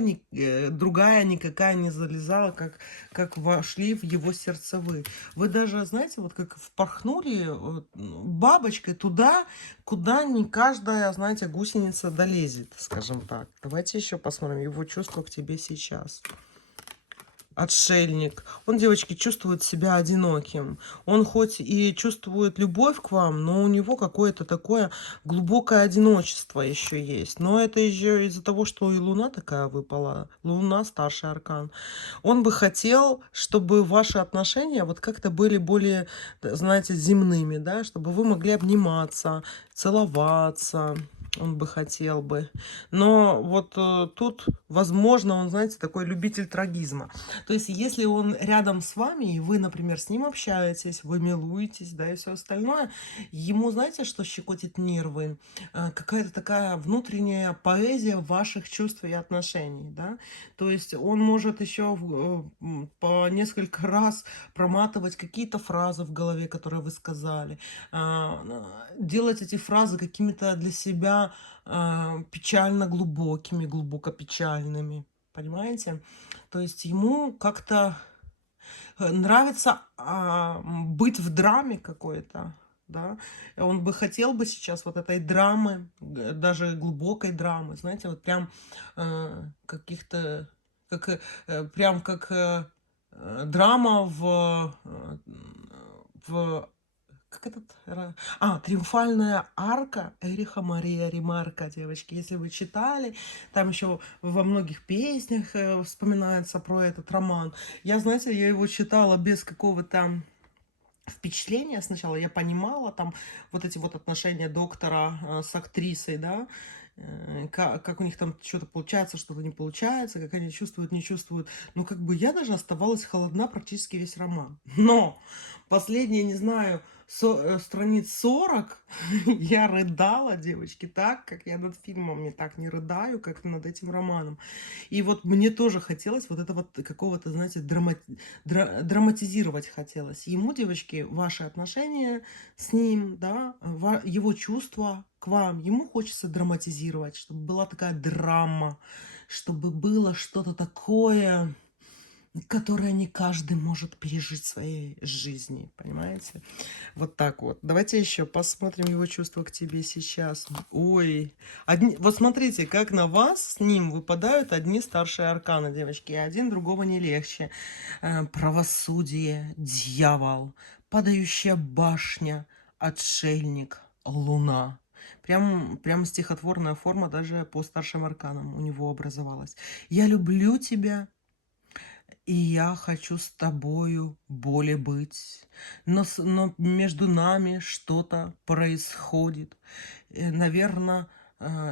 другая никакая не залезала, как вошли в его сердце вы. Вы даже, знаете, вот как впорхнули вот, бабочкой туда, куда не каждая, знаете, гусеница долезет, скажем так. Давайте еще посмотрим его чувства к тебе сейчас. Отшельник. Он, девочки, чувствует себя одиноким. Он хоть и чувствует любовь к вам, но у него какое-то такое глубокое одиночество еще есть. Но это еще из-за того, что и Луна такая выпала. Луна старший аркан. Он бы хотел, чтобы ваши отношения вот как-то были более, знаете, земными, да, чтобы вы могли обниматься, целоваться. Он бы хотел бы. Но вот тут, возможно, он, знаете, такой любитель трагизма. То есть, если он рядом с вами, и вы, например, с ним общаетесь, вы милуетесь, да, и все остальное, ему, знаете, что щекотит нервы? Какая-то такая внутренняя поэзия ваших чувств и отношений, да. То есть, он может еще по несколько раз проматывать какие-то фразы в голове, которые вы сказали, делать эти фразы какими-то для себя печально глубокими, глубоко печальными. Понимаете? То есть ему как-то нравится быть в драме какой-то, да. И он бы хотел бы сейчас вот этой драмы, даже глубокой драмы, знаете, вот прям каких-то, как, прям как драма в как «Триумфальная арка» Эриха Мария Ремарка, девочки. Если вы читали, там еще во многих песнях вспоминается про этот роман. Я, знаете, я его читала без какого-то впечатления сначала. Я понимала там вот эти вот отношения доктора с актрисой, да, как у них там что-то получается, что-то не получается, как они чувствуют, не чувствуют. Но как бы я даже оставалась холодна практически весь роман. Но последние, не знаю, страниц 40 я рыдала, девочки, так, как я над фильмом не так не рыдаю, как над этим романом. И вот мне тоже хотелось вот это вот какого-то, знаете, драматизировать хотелось. Ему, девочки, ваши отношения с ним, да, его чувства к вам, ему хочется драматизировать, чтобы была такая драма, чтобы было что-то такое, которое не каждый может пережить в своей жизни, понимаете? Вот так вот. Давайте еще посмотрим его чувства к тебе сейчас. Ой, вот смотрите, как на вас с ним выпадают одни старшие арканы, девочки, и один другого не легче. Правосудие, дьявол, падающая башня, отшельник, луна. Прям стихотворная форма даже по старшим арканам у него образовалась. Я люблю тебя, и я хочу с тобою более быть. Но между нами что-то происходит. Наверное,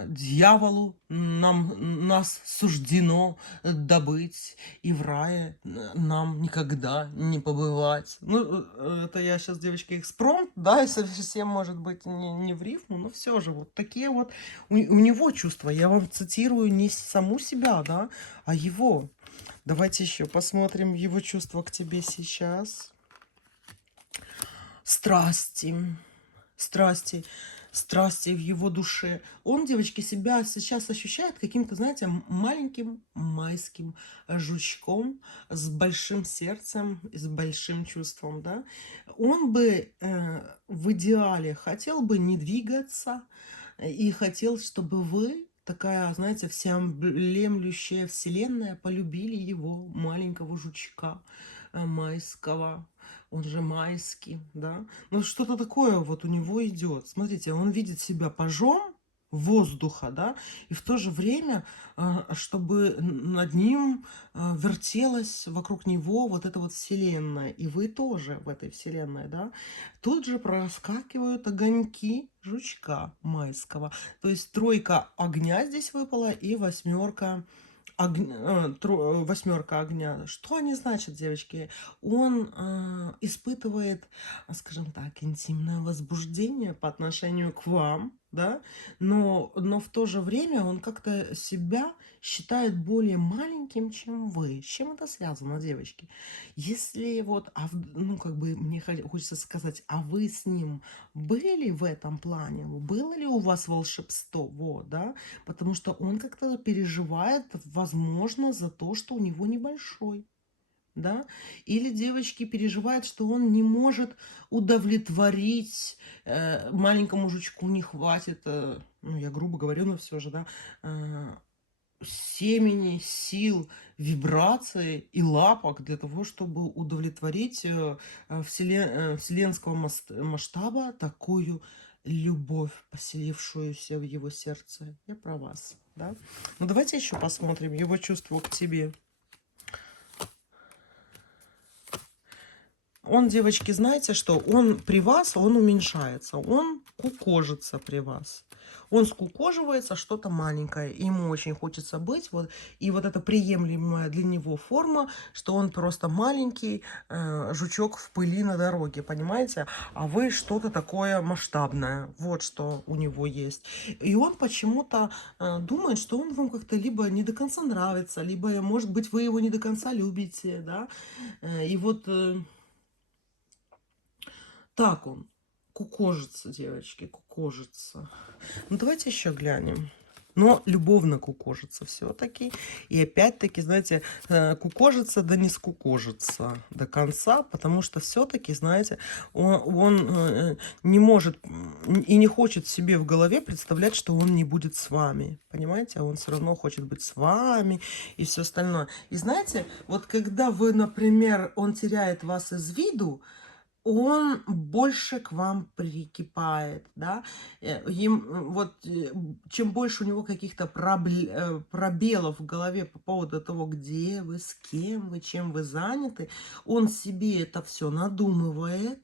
дьяволу нас суждено добыть, и в рае нам никогда не побывать. Ну, это я сейчас, девочки, экспромт, да, и совсем, может быть, не в рифму, но все же вот такие вот у него чувства. Я вам цитирую не саму себя, да, а его. Давайте еще посмотрим его чувства к тебе сейчас. Страсти, страсти, страсти в его душе. Он, девочки, себя сейчас ощущает каким-то, знаете, маленьким майским жучком с большим сердцем и с большим чувством, да. Он бы в идеале хотел бы не двигаться и хотел, чтобы вы, такая, знаете, всеобъемлющая вселенная, полюбили его, маленького жучка майского, он же майский, да. Ну, что-то такое вот у него идет. Смотрите, он видит себя пажом воздуха, да, и в то же время, чтобы над ним вертелась вокруг него вот эта вот вселенная, и вы тоже в этой вселенной, да. Тут же проскакивают огоньки жучка майского. То есть тройка огня здесь выпала и восьмерка восьмерка огня. Что они значат, девочки? Он испытывает, скажем так, интимное возбуждение по отношению к вам, да, но в то же время он как-то себя считает более маленьким, чем вы. С чем это связано, девочки? Если вот, ну, как бы мне хочется сказать, а вы с ним были в этом плане? Было ли у вас волшебство? Вот, да? Потому что он как-то переживает, возможно, за то, что у него небольшой. Да? Или девочки переживают, что он не может удовлетворить, маленькому жучку не хватит, ну, я грубо говорю, но все же, да, семени, сил, вибрации и лапок для того, чтобы удовлетворить вселенского масштаба такую любовь, поселившуюся в его сердце. Я про вас, да? Ну, давайте еще посмотрим его чувство к тебе. Он, девочки, знаете что? Он при вас, он уменьшается, он кукожится при вас. Он скукоживается, что-то маленькое, и ему очень хочется быть. Вот, и вот эта приемлемая для него форма, что он просто маленький жучок в пыли на дороге, понимаете? А вы что-то такое масштабное. Вот что у него есть. И он почему-то думает, что он вам как-то либо не до конца нравится, либо, может быть, вы его не до конца любите, да? И вот... Так он кукожится, девочки, кукожится. Ну, давайте еще глянем. Но любовно кукожится все-таки. И опять-таки, знаете, кукожится, да не скукожится до конца, потому что все-таки, знаете, он не может и не хочет себе в голове представлять, что он не будет с вами. Понимаете? Он все равно хочет быть с вами и все остальное. И знаете, вот когда вы, например, он теряет вас из виду, он больше к вам прикипает, да, чем больше у него каких-то пробелов в голове по поводу того, где вы, с кем вы, чем вы заняты, он себе это все надумывает,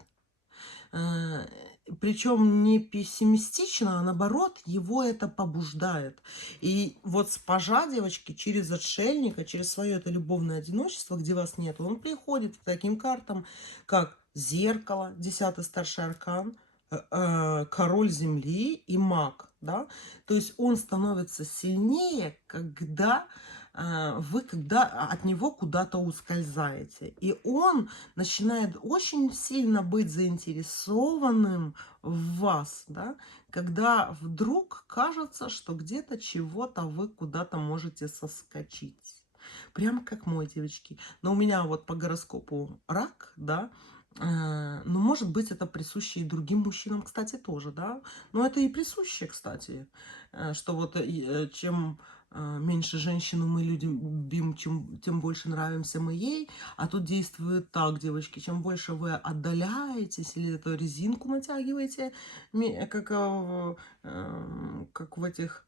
причем не пессимистично, а наоборот, его это побуждает. И вот с пажа, девочки, через отшельника, через свое это любовное одиночество, где вас нет, он приходит к таким картам, как зеркало, 10-й старший аркан, король земли и маг. Да? То есть он становится сильнее, когда когда от него куда-то ускользаете. И он начинает очень сильно быть заинтересованным в вас, да, когда вдруг кажется, что где-то чего-то вы куда-то можете соскочить. Прямо как мой, девочки. Но у меня вот по гороскопу рак, да, но может быть это присуще и другим мужчинам, кстати, тоже, да. Но это и присуще, кстати, что вот чем меньше женщину мы любим, тем больше нравимся мы ей. А тут действует так, девочки, чем больше вы отдаляетесь или эту резинку натягиваете, как в этих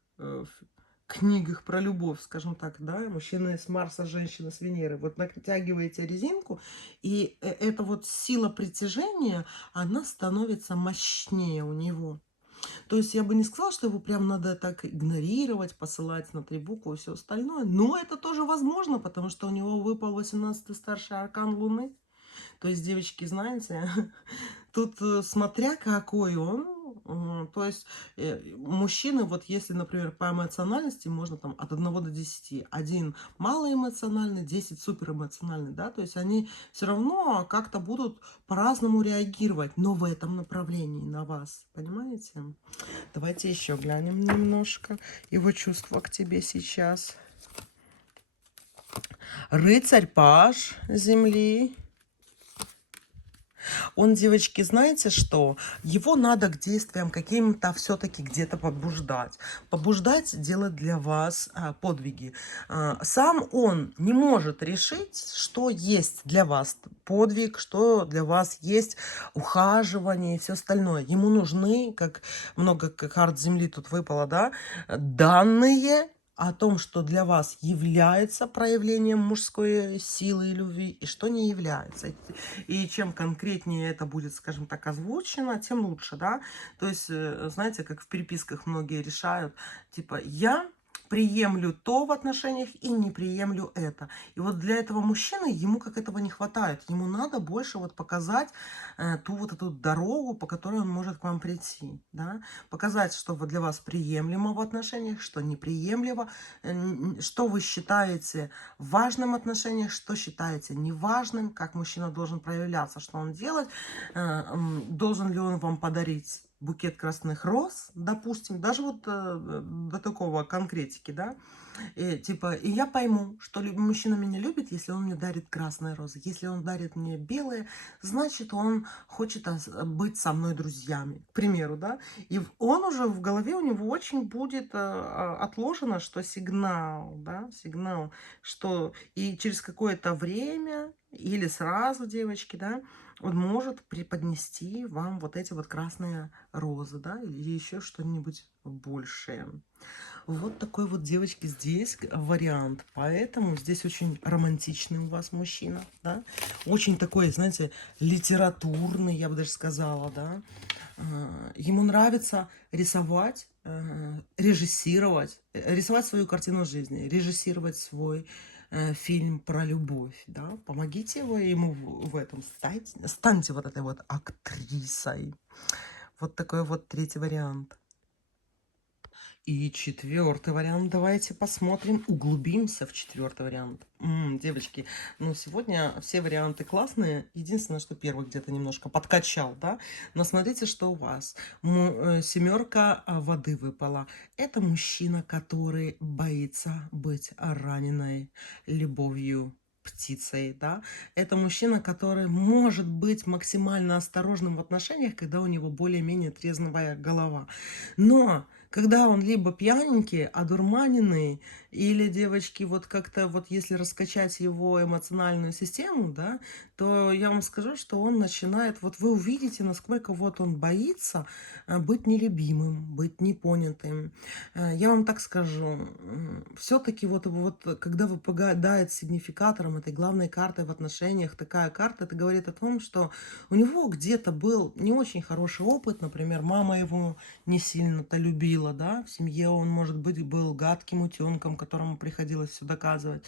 книгах про любовь, скажем так, да, мужчина с Марса, женщина с Венеры, вот натягиваете резинку, и эта вот сила притяжения, она становится мощнее у него. То есть я бы не сказала, что его прям надо так игнорировать, посылать на 3 буквы и все остальное. Но это тоже возможно, потому что у него выпал 18-й старший аркан Луны. То есть, девочки, знаете, тут смотря какой он, то есть мужчины, вот если, например, по эмоциональности, можно там от 1 до 10. 1 малоэмоциональный, 10 суперэмоциональный, да, то есть они все равно как-то будут по-разному реагировать, но в этом направлении на вас, понимаете? Давайте еще глянем немножко его чувства к тебе сейчас. Рыцарь-паж земли. Он, девочки, знаете что? Его надо к действиям каким-то все-таки где-то побуждать. Побуждать делать для вас подвиги. Сам он не может решить, что есть для вас подвиг, что для вас есть ухаживание и все остальное. Ему нужны, как много карт Земли тут выпало, да, данные о том, что для вас является проявлением мужской силы и любви, и что не является. И чем конкретнее это будет, скажем так, озвучено, тем лучше, да. То есть, знаете, как в переписках многие решают, типа, я приемлю то в отношениях и не приемлю это. И вот для этого мужчины, ему как этого не хватает. Ему надо больше вот показать ту вот эту дорогу, по которой он может к вам прийти, да. Показать, что вот для вас приемлемо в отношениях, что неприемлемо, что вы считаете важным в отношениях, что считаете неважным, как мужчина должен проявляться, что он делать, должен ли он вам подарить букет красных роз, допустим, даже вот до такого конкретики, да, и, типа, и я пойму, что мужчина меня любит, если он мне дарит красные розы. Если он дарит мне белые, значит, он хочет быть со мной друзьями, к примеру, да. И он уже в голове у него очень будет отложено, что сигнал, да, сигнал, что и через какое-то время или сразу, девочки, да, он может преподнести вам вот эти вот красные розы, да, или еще что-нибудь большее. Вот такой вот, девочки, здесь вариант. Поэтому здесь очень романтичный у вас мужчина, да. Очень такой, знаете, литературный, я бы даже сказала, да. Ему нравится рисовать, режиссировать, рисовать свою картину жизни, режиссировать свой фильм про любовь, да. Помогите вы ему в этом, станьте вот этой вот актрисой. Вот такой вот третий вариант. И четвертый вариант. Давайте посмотрим, углубимся в четвертый вариант. Девочки, ну сегодня все варианты классные. Единственное, что первый где-то немножко подкачал, да. Но смотрите, что у вас. Семерка воды выпала. Это мужчина, который боится быть раненой любовью птицей, да. Это мужчина, который может быть максимально осторожным в отношениях, когда у него более-менее трезвая голова. Но когда он либо пьяненький, одурманенный, или, девочки, вот как-то вот если раскачать его эмоциональную систему, да, то я вам скажу, что он начинает, вот вы увидите, насколько вот он боится быть нелюбимым, быть непонятым. Я вам так скажу, все-таки вот когда выпадает сигнификатором этой главной картой в отношениях, такая карта, это говорит о том, что у него где-то был не очень хороший опыт, например, мама его не сильно-то любила, да, в семье он, может быть, был гадким утенком, которому приходилось все доказывать.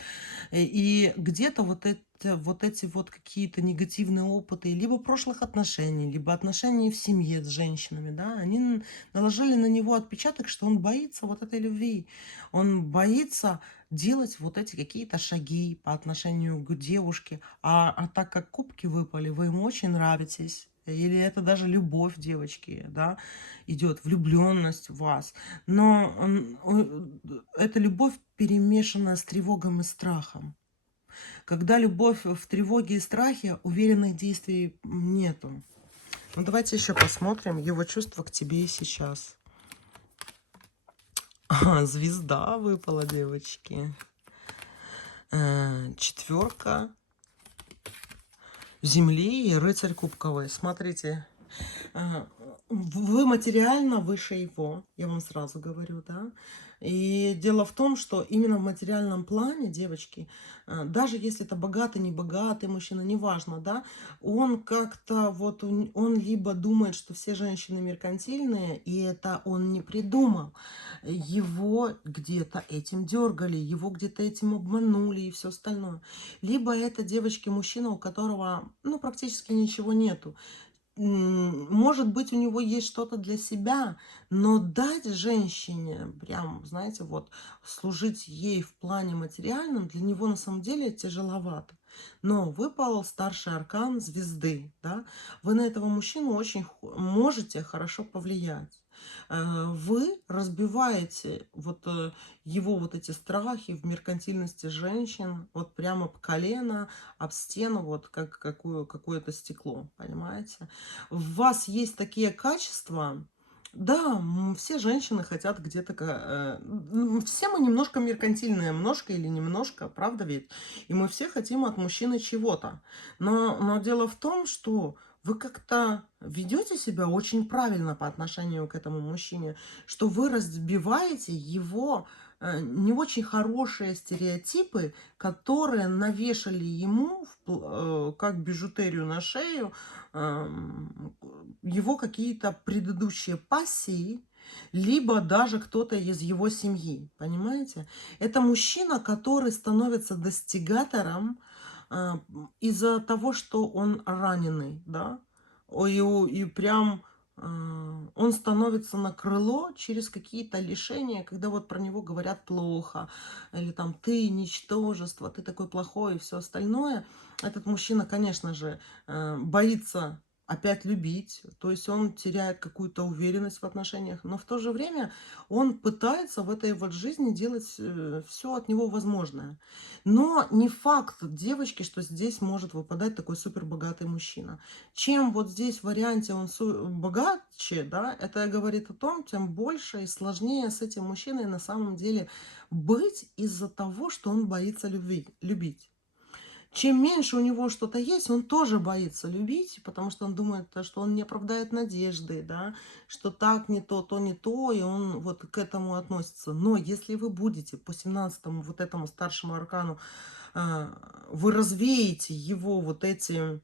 И где-то вот эти вот какие-то негативные опыты, либо прошлых отношений, либо отношений в семье с женщинами, да, они наложили на него отпечаток, что он боится вот этой любви, он боится делать вот эти какие-то шаги по отношению к девушке, а так как кубки выпали, вы ему очень нравитесь, или это даже любовь, девочки, да, идет, влюбленность в вас. Но эта любовь перемешана с тревогой и страхом. Когда любовь в тревоге и страхе, уверенных действий нету. Ну, давайте еще посмотрим его чувства к тебе и сейчас. Звезда выпала, девочки. Четверка земли и рыцарь кубковый. Смотрите, вы материально выше его, я вам сразу говорю, да. И дело в том, что именно в материальном плане, девочки, даже если это богатый, не богатый мужчина, неважно, да, он как-то вот, он либо думает, что все женщины меркантильные, и это он не придумал. Его где-то этим дергали, его где-то этим обманули и все остальное. Либо это, девочки, мужчина, у которого, ну, практически ничего нету. Может быть, у него есть что-то для себя, но дать женщине, прям, знаете, вот, служить ей в плане материальном, для него на самом деле тяжеловато. Но выпал старший аркан звезды, да, вы на этого мужчину очень можете хорошо повлиять. Вы разбиваете вот его вот эти страхи в меркантильности женщин, вот прямо по колено, об стену, вот как какое-то стекло, понимаете? В вас есть такие качества, да, все женщины хотят где-то, все мы немножко меркантильные, немножко или немножко, правда ведь? И мы все хотим от мужчины чего-то. Но дело в том, что вы как-то ведете себя очень правильно по отношению к этому мужчине, что вы разбиваете его не очень хорошие стереотипы, которые навешали ему как бижутерию на шею его какие-то предыдущие пассии, либо даже кто-то из его семьи, понимаете? Это мужчина, который становится достигатором из-за того, что он раненый, да, и прям он становится на крыло через какие-то лишения, когда вот про него говорят плохо, или там ты ничтожество, ты такой плохой и все остальное. Этот мужчина, конечно же, боится опять любить, то есть он теряет какую-то уверенность в отношениях, но в то же время он пытается в этой вот жизни делать все от него возможное. Но не факт, девочки, что здесь может выпадать такой супер богатый мужчина. Чем вот здесь в варианте он богаче, да, это говорит о том, тем больше и сложнее с этим мужчиной на самом деле быть из-за того, что он боится любить. Чем меньше у него что-то есть, он тоже боится любить, потому что он думает, что он не оправдает надежды, да, что так не то не то, и он вот к этому относится. Но если вы будете по 17-му вот этому старшему аркану вы развеете его вот эти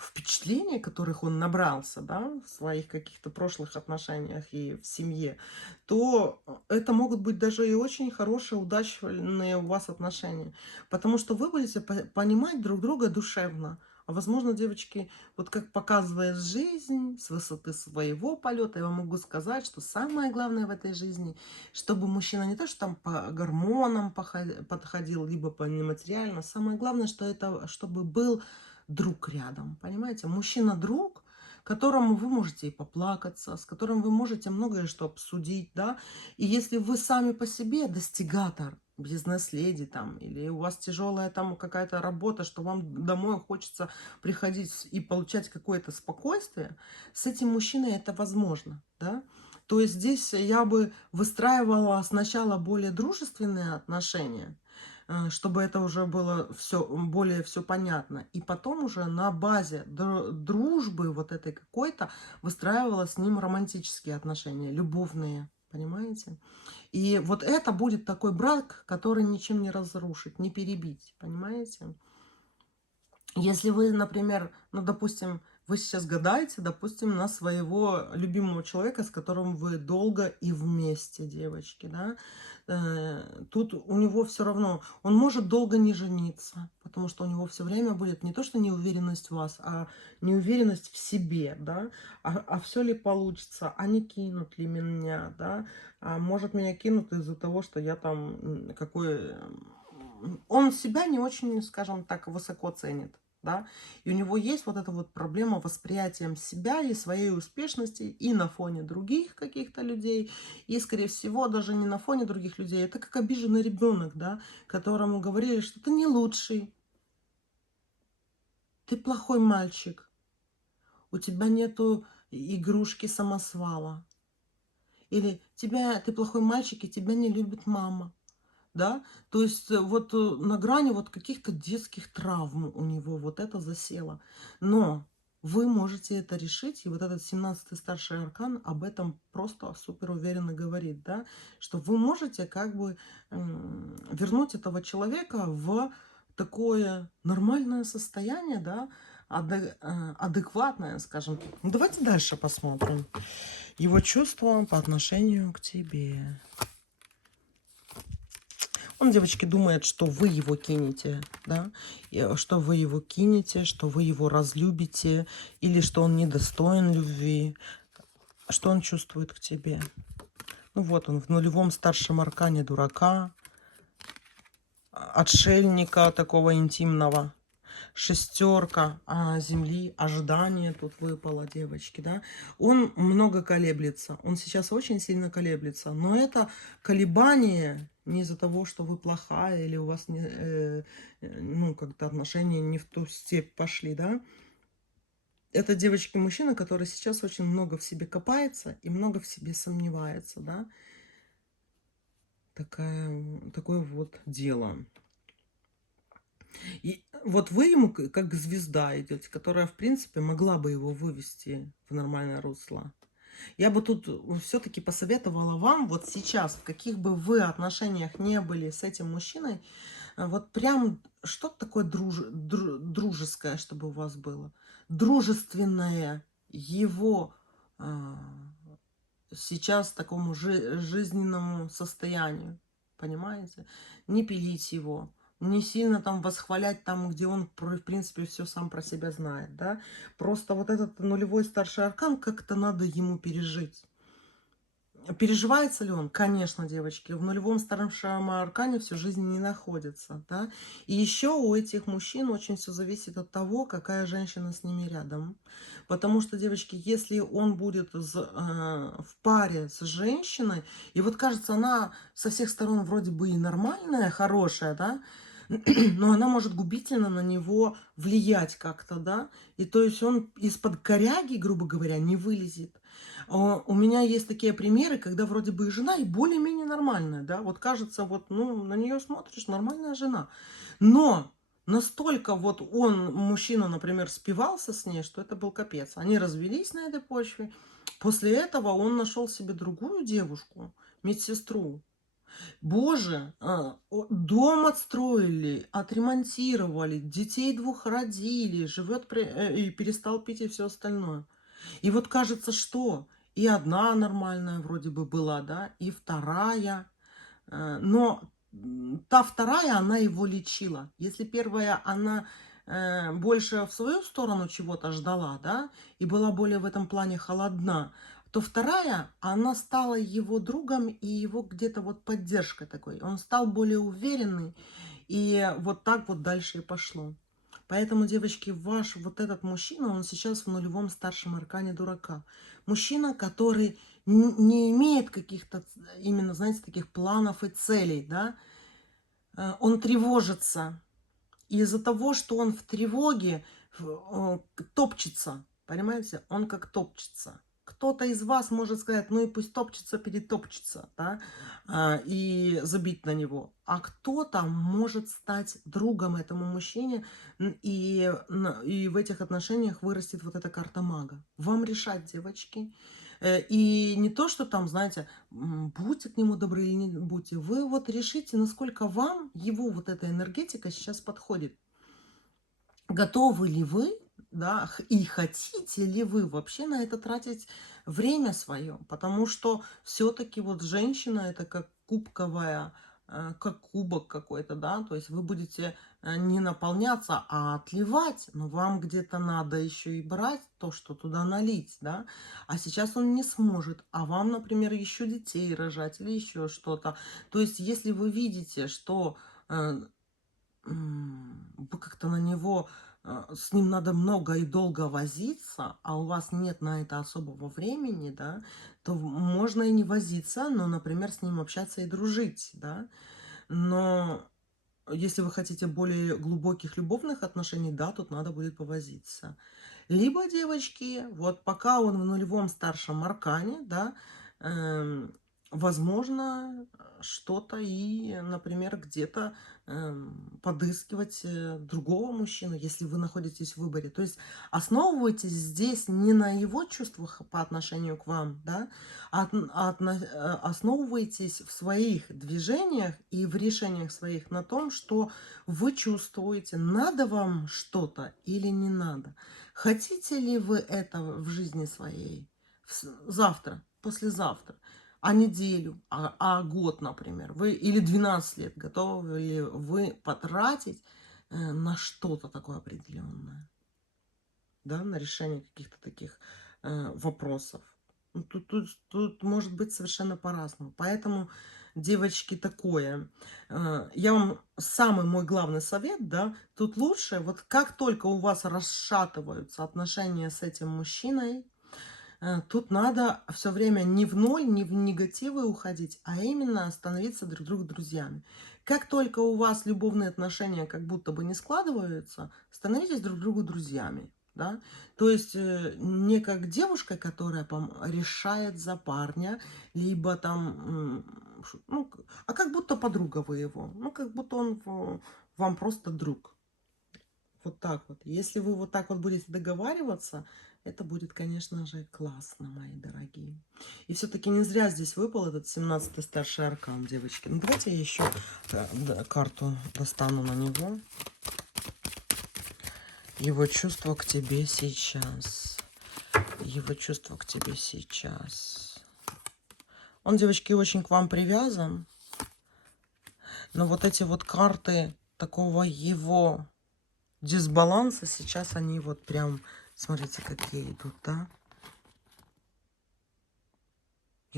впечатления, которых он набрался, да, в своих каких-то прошлых отношениях и в семье, то это могут быть даже и очень хорошие, удачные у вас отношения. Потому что вы будете понимать друг друга душевно. А возможно, девочки, вот как показывает жизнь с высоты своего полета, я вам могу сказать, что самое главное в этой жизни, чтобы мужчина не то, что там по гормонам подходил, либо по нематериально, самое главное, что это, чтобы был друг рядом, понимаете? Мужчина-друг, которому вы можете и поплакаться, с которым вы можете многое что обсудить, да, и если вы сами по себе достигатор, бизнес-леди там, или у вас тяжелая там какая-то работа, что вам домой хочется приходить и получать какое-то спокойствие, с этим мужчиной это возможно, да. То есть здесь я бы выстраивала сначала более дружественные отношения, чтобы это уже было все более все понятно. И потом уже на базе дружбы вот этой какой-то выстраивала с ним романтические отношения, любовные. Понимаете? И вот это будет такой брак, который ничем не разрушить, не перебить. Понимаете? Если вы, например, ну, допустим, вы сейчас гадаете, допустим, на своего любимого человека, с которым вы долго и вместе, девочки, да, тут у него все равно, он может долго не жениться, потому что у него все время будет не то, что неуверенность в вас, а неуверенность в себе, да, а все ли получится, а не кинут ли меня, да, а может меня кинут из-за того, что я там какой... Он себя не очень, скажем так, высоко ценит. Да? И у него есть вот эта вот проблема восприятием себя и своей успешности и на фоне других каких-то людей, и, скорее всего, даже не на фоне других людей. Это как обиженный ребенок, да, которому говорили, что ты не лучший, ты плохой мальчик, у тебя нету игрушки самосвала. Или ты плохой мальчик, и тебя не любит мама. Да, то есть вот на грани вот каких-то детских травм у него вот это засело. Но вы можете это решить, и вот этот 17-й старший аркан об этом просто супер уверенно говорит, да, что вы можете как бы вернуть этого человека в такое нормальное состояние, да, адекватное, скажем так. Ну, давайте дальше посмотрим. Его чувства по отношению к тебе. Он, девочки, думает, что вы его кинете, да, что вы его кинете, что вы его разлюбите, или что он недостоин любви. Что он чувствует к тебе? Ну вот он в нулевом старшем аркане дурака, отшельника такого интимного. Шестерка земли, ожидание тут выпало, девочки, да. Он много колеблется, он сейчас очень сильно колеблется, но это колебание не из-за того, что вы плохая или у вас не, ну, как-то отношения не в ту степь пошли, да. Это, девочки, мужчина, который сейчас очень много в себе копается и много в себе сомневается, да. Такое вот дело. И вот вы ему как звезда идете, которая, в принципе, могла бы его вывести в нормальное русло. Я бы тут все-таки посоветовала вам вот сейчас, в каких бы вы отношениях не были с этим мужчиной, вот прям что-то такое дружеское, чтобы у вас было. Дружественное его сейчас такому жизненному состоянию. Понимаете? Не пилить его, не сильно там восхвалять там, где он, в принципе, все сам про себя знает, да. Просто вот этот нулевой старший аркан как-то надо ему пережить. Переживается ли он? Конечно, девочки. В нулевом старшем аркане всю жизнь не находится, да. И еще у этих мужчин очень все зависит от того, какая женщина с ними рядом. Потому что, девочки, если он будет в паре с женщиной, и вот кажется, она со всех сторон вроде бы и нормальная, хорошая, да, но она может губительно на него влиять как-то, да. И то есть он из-под коряги, грубо говоря, не вылезет. У меня есть такие примеры, когда вроде бы и жена, и более-менее нормальная, да, вот кажется, вот, ну, на нее смотришь, нормальная жена. Но настолько вот он, мужчина, например, спивался с ней, что это был капец. Они развелись на этой почве. После этого он нашел себе другую девушку, медсестру. Боже, дом отстроили, отремонтировали, детей двух родили, живет и перестал пить и все остальное. И вот кажется, что и одна нормальная вроде бы была, да, и вторая. Но та вторая, она его лечила. Если первая, она больше в свою сторону чего-то ждала, да, и была более в этом плане холодна, то вторая, она стала его другом и его где-то вот поддержкой такой. Он стал более уверенный, и вот так вот дальше и пошло. Поэтому, девочки, ваш вот этот мужчина, он сейчас в нулевом старшем аркане дурака. Мужчина, который не имеет каких-то именно, знаете, таких планов и целей, да. Он тревожится. И из-за того, что он в тревоге, топчется, понимаете, он как топчется. Кто-то из вас может сказать, ну и пусть топчется, перетопчется, да, и забить на него. А кто-то может стать другом этому мужчине, и в этих отношениях вырастет вот эта карта мага. Вам решать, девочки. И не то, что там, знаете, будьте к нему добры или не будьте. Вы вот решите, насколько вам его вот эта энергетика сейчас подходит. Готовы ли вы, да, и хотите ли вы вообще на это тратить время свое? Потому что все-таки вот женщина это как кубковая, как кубок какой-то, да, то есть вы будете не наполняться, а отливать, но вам где-то надо еще и брать то, что туда налить, да, а сейчас он не сможет, а вам, например, еще детей рожать или еще что-то. То есть если вы видите, что вы как-то на него, с ним надо много и долго возиться, а у вас нет на это особого времени, да, то можно и не возиться, но, например, с ним общаться и дружить, да. Но если вы хотите более глубоких любовных отношений, да, тут надо будет повозиться. Либо, девочки, вот пока он в нулевом старшем аркане, да, эм, возможно, что-то и, например, где-то подыскивать другого мужчину, если вы находитесь в выборе. То есть основывайтесь здесь не на его чувствах по отношению к вам, да, основывайтесь в своих движениях и в решениях своих на том, что вы чувствуете, надо вам что-то или не надо. Хотите ли вы это в жизни своей? Завтра, послезавтра, а неделю, год, например, вы или 12 лет готовы ли вы потратить на что-то такое определенное, да, на решение каких-то таких вопросов? Ну, тут может быть совершенно по-разному. Поэтому, девочки, такое. Я вам самый мой главный совет, да, тут лучше, вот как только у вас расшатываются отношения с этим мужчиной, тут надо все время не в ноль, не в негативы уходить, а именно становиться друг другу друзьями. Как только у вас любовные отношения как будто бы не складываются, становитесь друг другу друзьями. Да? То есть не как девушка, которая решает за парня, либо там, ну, а как будто подруга вы его, ну, как будто он вам просто друг. Вот так вот. Если вы вот так вот будете договариваться, это будет, конечно же, классно, мои дорогие. И все-таки не зря здесь выпал этот 17-й старший аркан, девочки. Ну, давайте я еще карту достану на него. Его чувство к тебе сейчас. Его чувство к тебе сейчас. Он, девочки, очень к вам привязан. Но вот эти вот карты такого его дисбаланса сейчас, они вот прям, смотрите, какие идут, да?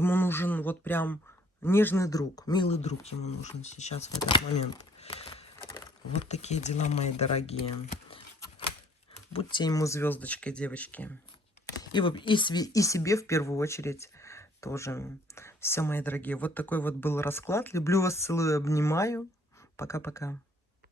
Ему нужен вот прям нежный друг, милый друг ему нужен сейчас в этот момент. Вот такие дела, мои дорогие. Будьте ему звездочкой, девочки. И себе в первую очередь тоже. Все, мои дорогие, вот такой вот был расклад. Люблю вас, целую, обнимаю. Пока-пока.